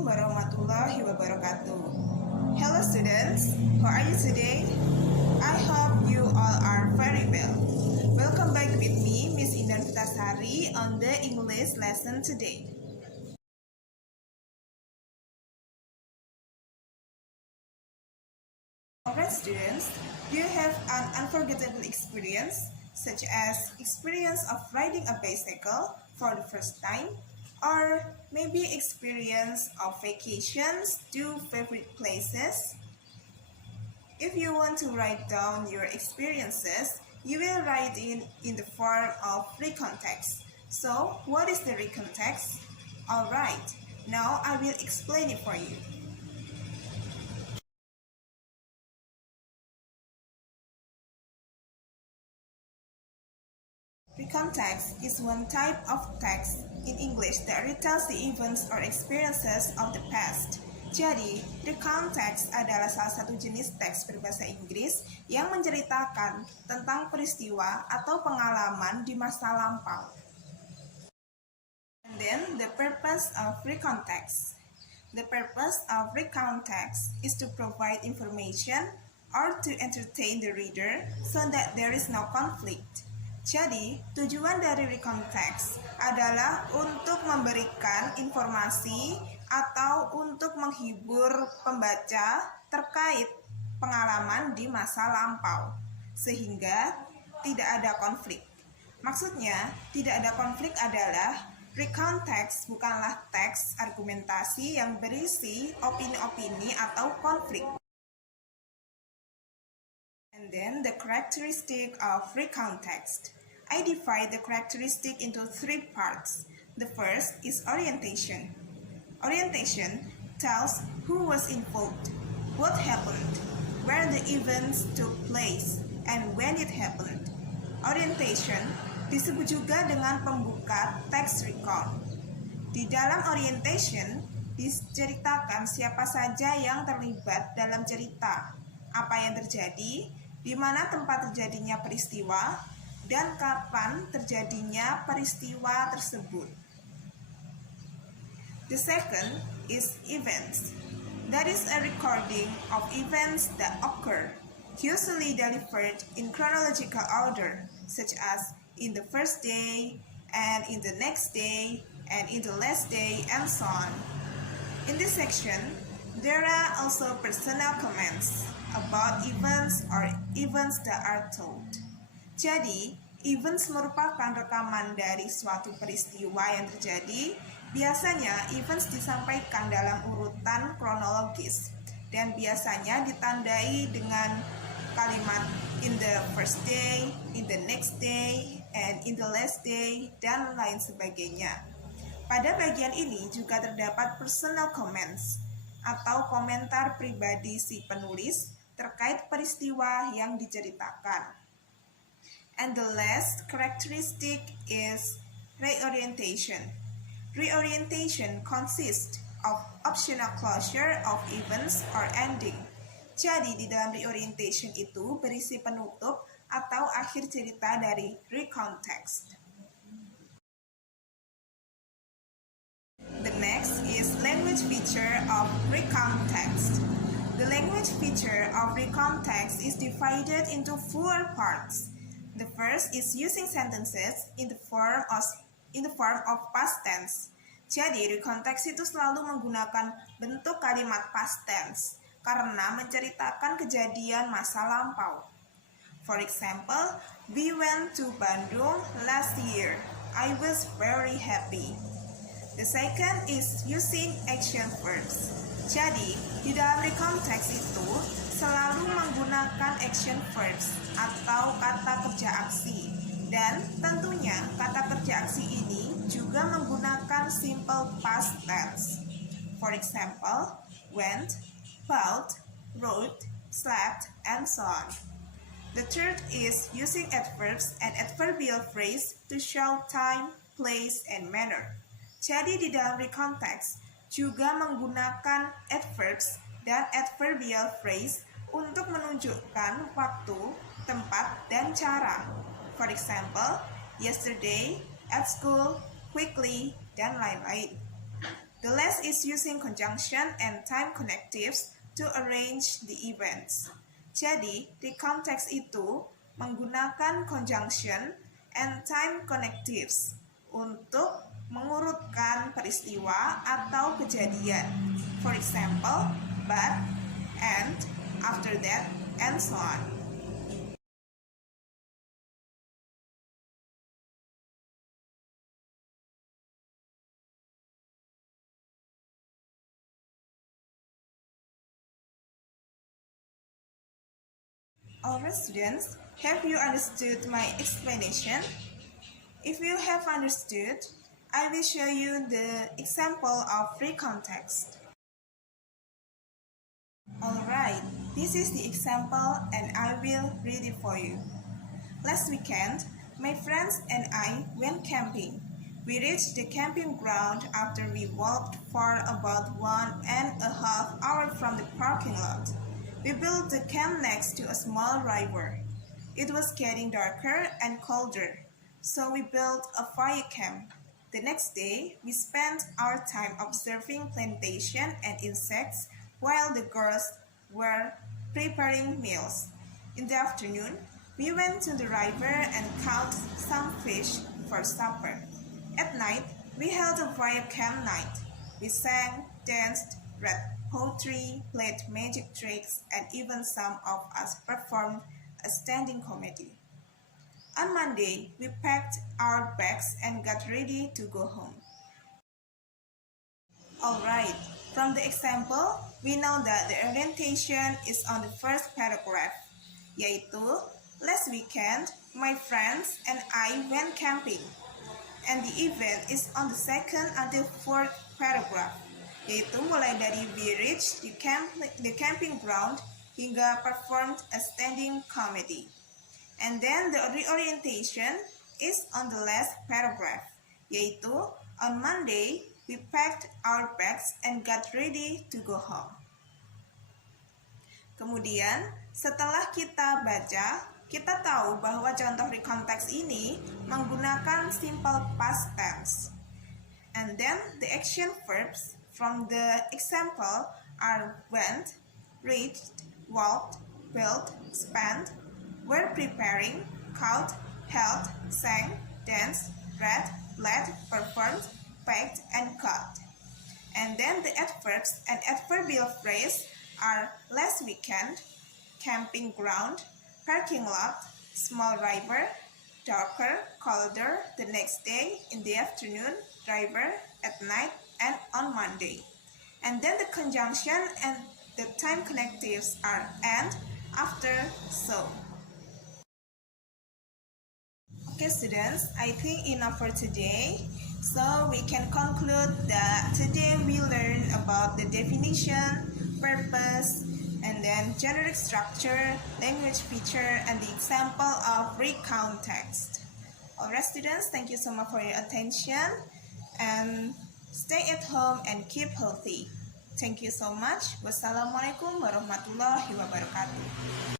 Assalamualaikum warahmatullahi wabarakatuh. Hello students, how are you today? I hope you all are very well. Welcome back with me, Miss Indah Nurvita Sari, on the English lesson today. Alright students, do you have an unforgettable experience, such as experience of riding a bicycle for the first time? Or maybe experience of vacations to favorite places? If you want to write down your experiences, you will write in the form of recount text. So, what is the recount text? Alright, now I will explain it for you. Recount text is one type of text in English that retells the events or experiences of the past. Jadi, recount text adalah salah satu jenis teks berbahasa Inggris yang menceritakan tentang peristiwa atau pengalaman di masa lampau. And then, the purpose of recount text. The purpose of recount text is to provide information or to entertain the reader so that there is no conflict. Jadi, tujuan dari recount text adalah untuk memberikan informasi atau untuk menghibur pembaca terkait pengalaman di masa lampau, sehingga tidak ada konflik. Maksudnya, tidak ada konflik adalah recount text bukanlah teks argumentasi yang berisi opini-opini atau konflik. And then the characteristic of recount text. I divide the characteristic into three parts. The first is orientation. Orientation tells who was involved, what happened, where the events took place, and when it happened. Orientation disebut juga dengan pembuka teks recount. Di dalam orientation diceritakan siapa saja yang terlibat dalam cerita, apa yang terjadi, di mana tempat terjadinya peristiwa, dan kapan terjadinya peristiwa tersebut. The second is events. That is a recording of events that occur, usually delivered in chronological order, such as in the first day, and in the next day, and in the last day, and so on. In this section, there are also personal comments about events or events that are told. Jadi, events merupakan rekaman dari suatu peristiwa yang terjadi. Biasanya, events disampaikan dalam urutan kronologis dan biasanya ditandai dengan kalimat in the first day, in the next day, and in the last day, dan lain sebagainya. Pada bagian ini juga terdapat personal comments atau komentar pribadi si penulis terkait peristiwa yang diceritakan. And the last characteristic is reorientation. Reorientation consists of optional closure of events or ending. Jadi di dalam reorientation itu berisi penutup atau akhir cerita dari recount text. The next is language feature of recount text. The language feature of recount text is divided into four parts. The first is using sentences in the form of past tense. Jadi, recount text itu selalu menggunakan bentuk kalimat past tense karena menceritakan kejadian masa lampau. For example, we went to Bandung last year. I was very happy. The second is using action verbs. Jadi, di dalam recount text itu selalu menggunakan action verbs atau kata kerja aksi. Dan tentunya kata kerja aksi ini juga menggunakan simple past tense. For example, went, bought, wrote, slept, and so on. The third is using adverbs and adverbial phrase to show time, place, and manner. Jadi di dalam recount text juga menggunakan adverbs dan adverbial phrase untuk menunjukkan waktu, tempat, dan cara. For example, yesterday, at school, quickly, dan lain-lain. The last rest is using conjunction and time connectives to arrange the events. Jadi, recount text itu menggunakan conjunction and time connectives untuk mengurutkan peristiwa atau kejadian. For example, but, and, after that, and so on. Alright students, have you understood my explanation? If you have understood, I will show you the example of recount text. Alright, this is the example and I will read it for you. Last weekend, my friends and I went camping. We reached the camping ground after we walked for about 1.5 hours from the parking lot. We built the camp next to a small river. It was getting darker and colder, so we built a fire camp. The next day, we spent our time observing plantation and insects while the girls were preparing meals. In the afternoon, we went to the river and caught some fish for supper. At night, we held a fire camp night. We sang, danced, read poetry, played magic tricks, and even some of us performed a standing comedy. On Monday, we packed our bags and got ready to go home. Alright, from the example, we know that the orientation is on the first paragraph, yaitu, last weekend, my friends and I went camping. And the event is on the second until fourth paragraph, yaitu mulai dari we reached the camping ground hingga performed a standing comedy. And then the reorientation is on the last paragraph, yaitu on Monday we packed our bags and got ready to go home. Kemudian setelah kita baca, kita tahu bahwa contoh recount text ini menggunakan simple past tense. And then the action verbs from the example are went, reached, walked, built, spent, were preparing, caught, held, sang, danced, read, led, performed, packed, and cut. And then the adverbs and adverbial phrase are last weekend, camping ground, parking lot, small river, darker, colder, the next day, in the afternoon, driver, at night, and on Monday. And then the conjunction and the time connectives are and, after, so. Okay students, I think enough for today. So we can conclude that today we learned about the definition, purpose, and then generic structure, language feature, and the example of recount text. Alright students, thank you so much for your attention and stay at home and keep healthy. Thank you so much. Wassalamualaikum warahmatullahi wabarakatuh.